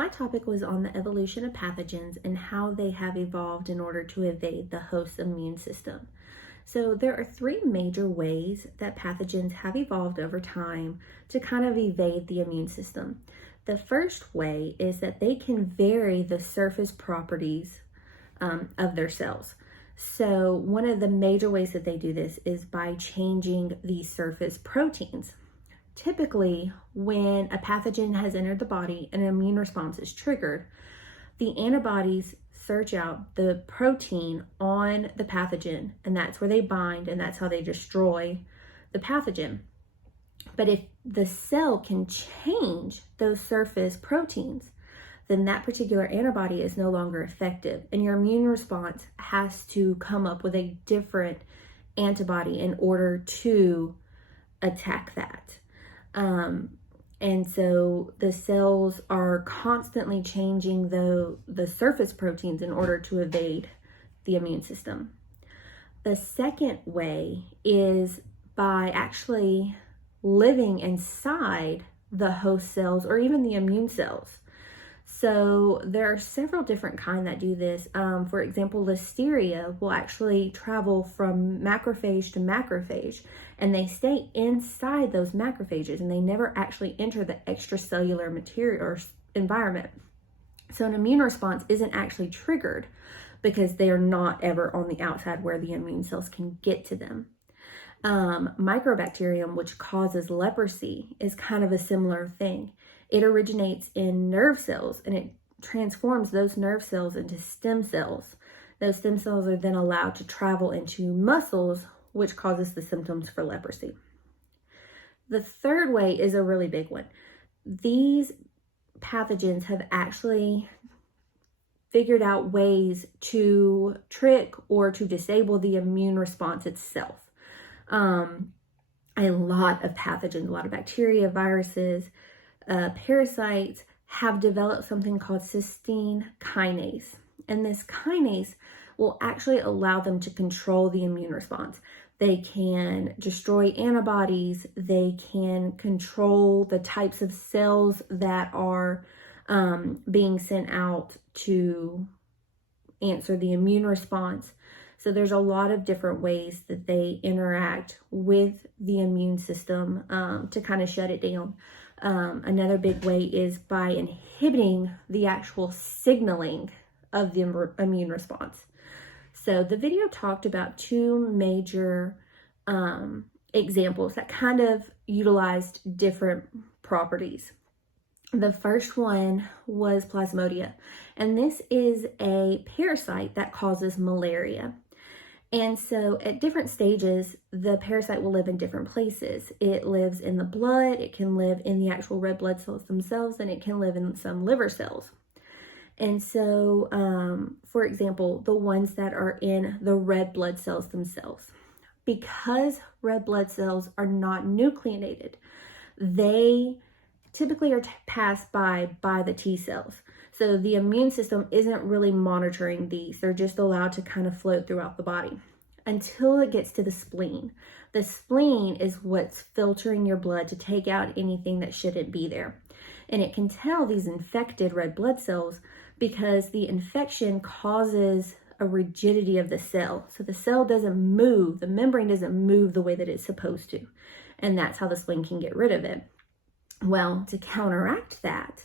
My topic was on the evolution of pathogens and how they have evolved in order to evade the host's immune system. So there are three major ways that pathogens have evolved over time to kind of evade the immune system. The first way is that they can vary the surface properties of their cells. So one of the major ways that they do this is by changing the surface proteins. Typically, when a pathogen has entered the body and an immune response is triggered, the antibodies search out the protein on the pathogen, and that's where they bind, and that's how they destroy the pathogen. But if the cell can change those surface proteins, then that particular antibody is no longer effective, and your immune response has to come up with a different antibody in order to attack that. And so the cells are constantly changing the surface proteins in order to evade the immune system. The second way is by actually living inside the host cells or even the immune cells. So there are several different kinds that do this. For example, listeria will actually travel from macrophage to macrophage, and they stay inside those macrophages, and they never actually enter the extracellular material or environment. So an immune response isn't actually triggered because they are not ever on the outside where the immune cells can get to them. Microbacterium, which causes leprosy, is kind of a similar thing. It originates in nerve cells, and it transforms those nerve cells into stem cells. Those stem cells are then allowed to travel into muscles, which causes the symptoms for leprosy. The third way is a really big one. These pathogens have actually figured out ways to trick or to disable the immune response itself. A lot of pathogens, a lot of bacteria, viruses, parasites have developed something called cysteine kinase. And this kinase will actually allow them to control the immune response. They can destroy antibodies. They can control the types of cells that are being sent out to answer the immune response. So there's a lot of different ways that they interact with the immune system to kind of shut it down. Another big way is by inhibiting the actual signaling of the immune response. So the video talked about two major examples that kind of utilized different properties. The first one was Plasmodium, and this is a parasite that causes malaria. And so at different stages, the parasite will live in different places. It lives in the blood, it can live in the actual red blood cells themselves, and it can live in some liver cells. And so, for example, the ones that are in the red blood cells themselves, because red blood cells are not nucleated, they typically are passed by the T cells. So the immune system isn't really monitoring these. They're just allowed to kind of float throughout the body until it gets to the spleen. The spleen is what's filtering your blood to take out anything that shouldn't be there. And it can tell these infected red blood cells because the infection causes a rigidity of the cell. So the cell doesn't move, the membrane doesn't move the way that it's supposed to. And that's how the spleen can get rid of it. Well, to counteract that,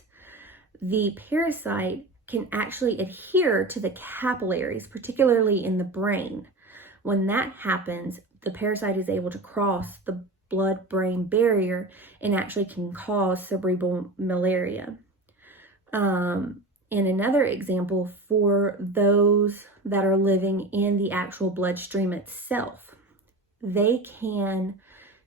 the parasite can actually adhere to the capillaries, particularly in the brain. When that happens, the parasite is able to cross the blood-brain barrier and actually can cause cerebral malaria. In another example, for those that are living in the actual bloodstream itself, they can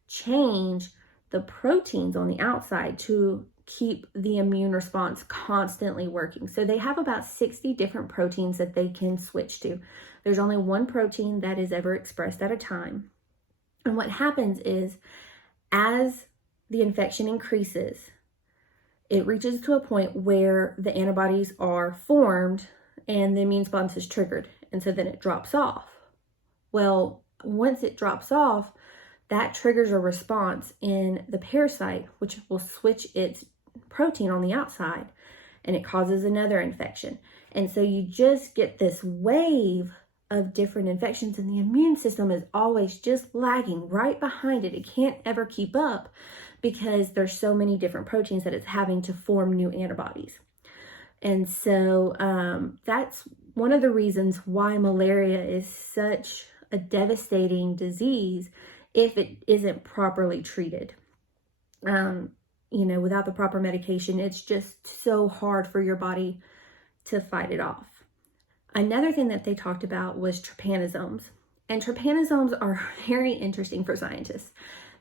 change the proteins on the outside to keep the immune response constantly working. So they have about 60 different proteins that they can switch to. There's only one protein that is ever expressed at a time. And what happens is, as the infection increases, it reaches to a point where the antibodies are formed and the immune response is triggered. And so then it drops off. Well, once it drops off, that triggers a response in the parasite, which will switch its protein on the outside. and it causes another infection. And so you just get this wave of different infections, and the immune system is always just lagging right behind it. It can't ever keep up because there's so many different proteins that it's having to form new antibodies. And so that's one of the reasons why malaria is such a devastating disease if it isn't properly treated. Without the proper medication, it's just so hard for your body to fight it off. Another thing that they talked about was trypanosomes. And trypanosomes are very interesting for scientists.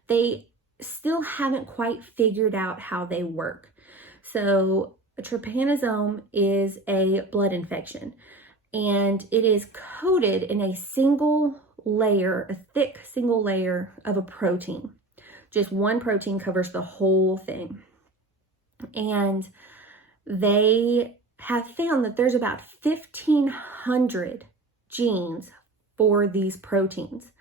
They still haven't quite figured out how they work. So a trypanosome is a blood infection, and it is coated in a single layer, a thick single layer of a protein. Just one protein covers the whole thing. And they have found that there's about 1,500 genes for these proteins.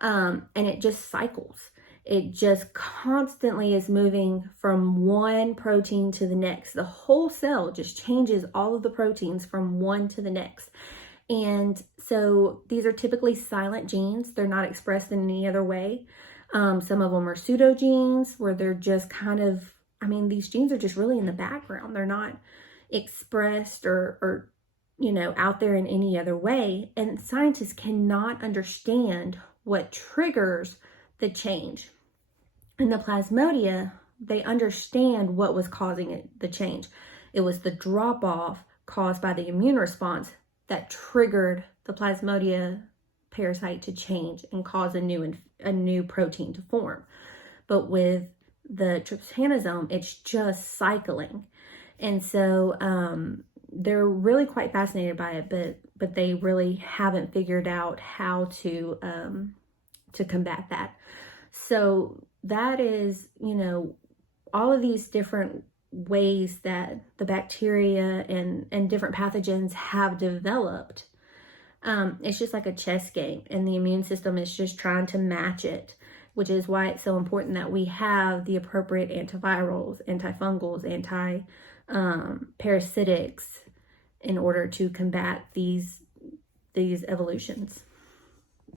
And it just cycles. It just constantly is moving from one protein to the next. The whole cell just changes all of the proteins from one to the next. And so these are typically silent genes. They're not expressed in any other way. Some of them are pseudogenes, where they're just kind of, these genes are just really in the background. They're not expressed or out there in any other way. And scientists cannot understand what triggers the change. In the Plasmodia, they understand what was causing the change. It was the drop off caused by the immune response that triggered the Plasmodia parasite to change and cause a new protein to form. But with the trypanosome, it's just cycling. And so they're really quite fascinated by it, but they really haven't figured out how to combat that. So that is, all of these different ways that the bacteria and different pathogens have developed. It's just like a chess game, and the immune system is just trying to match it, which is why it's so important that we have the appropriate antivirals, antifungals, parasitics in order to combat these evolutions.